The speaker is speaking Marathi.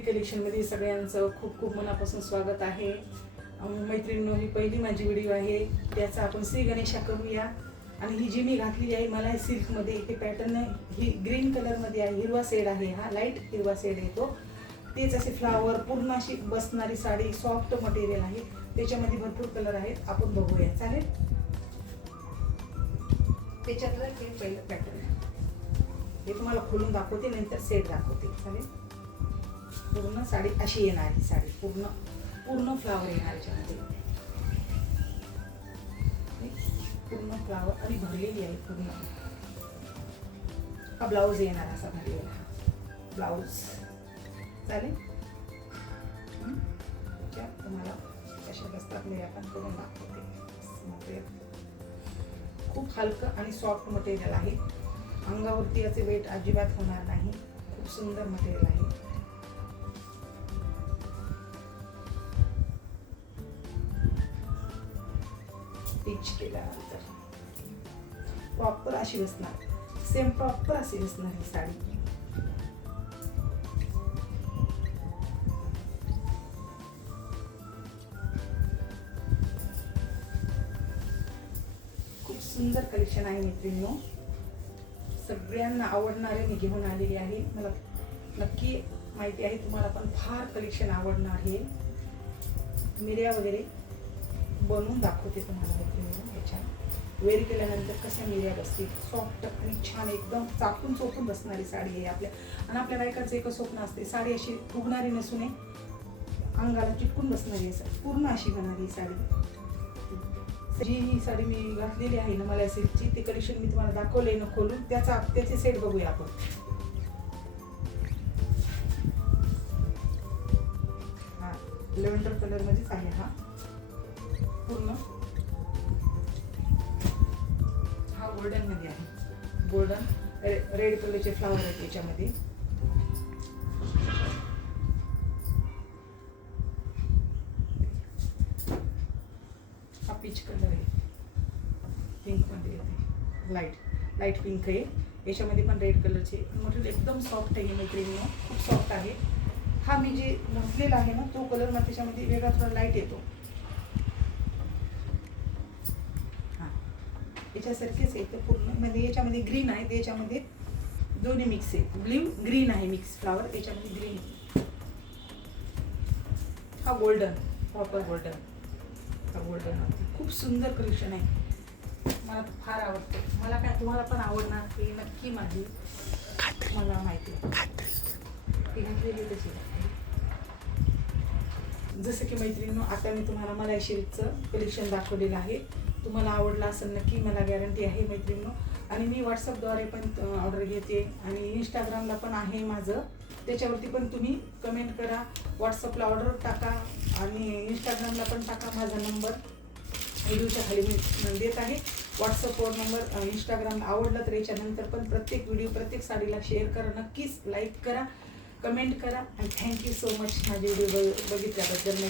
कलेक्शनमध्ये सगळ्यांचं खूप खूप मनापासून स्वागत आहे. मैत्रिणींनो, ही पहिली माझी व्हिडिओ आहे. त्याचा आपण श्री गणेशा करूया. आणि ही जी मी घातलेली आहे मला सिल्कमध्ये इथे पॅटर्न ही ग्रीन कलरमध्ये आहे. हिरवा शेड आहे, हा लाईट हिरवा शेड येतो. तेच असे फ्लावर पूर्ण अशी बसणारी साडी, सॉफ्ट मटेरियल आहे. त्याच्यामध्ये भरपूर कलर आहेत, आपण बघूया. चालेल? त्याच्यातलं हे पहिलं पॅटर्न हे तुम्हाला खोलून दाखवते, नंतर सेट दाखवते. चालेल? पूर्ण साडी अशी येणार, ही साडी पूर्ण पूर्ण फ्लावर येणार याच्यामध्ये. पूर्ण फ्लावर आणि भरलेली आहे पूर्ण. हा ब्लाऊज येणार असा भरलेला ब्लाऊज. चालेल? तुम्हाला कशा बसतात मी आपण करून दाखवते. खूप हलकं आणि सॉफ्ट मटेरियल आहे. अंगावरती याचे वेट अजिबात होणार नाही. खूप सुंदर मटेरियल आहे. स्टिच केल्यानंतर प्रॉपर अशी बसणार, सेम प्रॉपर अशी बसणार ही साडी. खूप सुंदर कलेक्शन आहे मैत्रिणींनो, सगळ्यांना आवडणारे मी घेऊन आलेली आहे. मला नक्की माहिती आहे तुम्हाला पण फार कलेक्शन आवडणार आहे. मिऱ्या वगैरे बनवून दाखवते तुम्हाला मैत्रिणींनो. याच्यात वेअर केल्यानंतर कशा मिऱ्या बसतील, सॉफ्ट आणि छान एकदम चापून चोपून बसणारी साडी आहे आपल्या. आणि आपल्या बायकांचं एक स्वप्न असते, साडी अशी फुगणारी नसून अंगाला चिटकून बसणारी आहे, पूर्ण अशी होणारी साडी. जी ही साडी मी घातलेली आहे ना मला सिल्कची, ते कलेक्शन मी तुम्हाला दाखवले ना खोलून. त्याचे सेट बघूया आपण. हा लेव्हेंडर कलर मध्येच आहे. हा पूर्ण हा गोल्डन मध्ये आहे. गोल्डन रेड कलरचे फ्लावर आहेत याच्यामध्ये. हा पीच कलर आहे, पिंक मध्ये येते, लाईट पिंक आहे. याच्यामध्ये पण रेड कलरचे मटेरियल एकदम सॉफ्ट आहे मैत्रिणींनो, खूप सॉफ्ट आहे. हा मी जे घातलेला आहे ना तो कलर मग त्याच्यामध्ये वेगळा थोडा लाईट येतो. याच्यासारखेच आहे पूर्ण. म्हणजे याच्यामध्ये ग्रीन आहे, त्याच्यामध्ये दोन्ही मिक्स आहे. ब्ल्यू ग्रीन आहे मिक्स फ्लावर, याच्यामध्ये ग्रीन. हा गोल्डन, प्रॉपर गोल्डन. हा गोल्डन खूप सुंदर कलेक्शन आहे. मला फार आवडतं. मला काय तुम्हाला पण आवडणार हे नक्की माझी मला माहिती आहे. ती घातलेली तशी जसं की मैत्रिणींनो, आता मी तुम्हाला मला सिल्कचं कलेक्शन दाखवलेलं आहे. तुम्हाला आवडला असेल नक्की, मला गॅरंटी आहे मैत्रिणींनो. आणि मी व्हॉट्सअपद्वारे पण ऑर्डर घेते आणि इंस्टाग्रामला पण आहे माझं. त्याच्यावरती पण तुम्ही कमेंट करा, व्हॉट्सअपला ऑर्डर टाका आणि इंस्टाग्रामला पण टाका. माझा नंबर व्हिडिओच्या खाली मी देत आहे. व्हॉट्सअपवर नंबर, इंस्टाग्रामला आवडलं तर याच्यानंतर पण प्रत्येक व्हिडिओ प्रत्येक साडीला शेअर करा, नक्कीच लाईक करा, कमेंट करा. आणि थँक्यू सो मच माझे व्हिडिओ बघितल्याबद्दल.